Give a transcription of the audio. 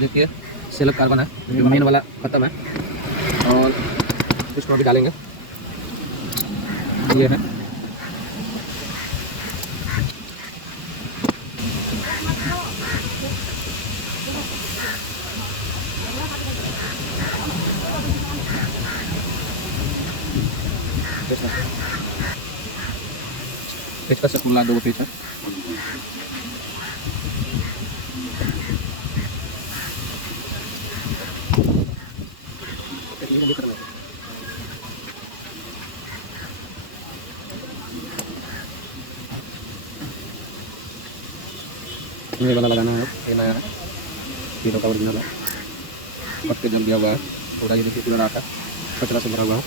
देखिए self carbon है, जो मेन वाला खत्म है और इसको अभी डालेंगे। ये है इसका सकुल्ला 2 पीस है। ये वाला लगाना है, ये नया है, हीरो का ओरिजिनल है, पत्ते जल गया हुआ है पूरा। ये देखिए पूरा रात है, कचरा से भरा हुआ है।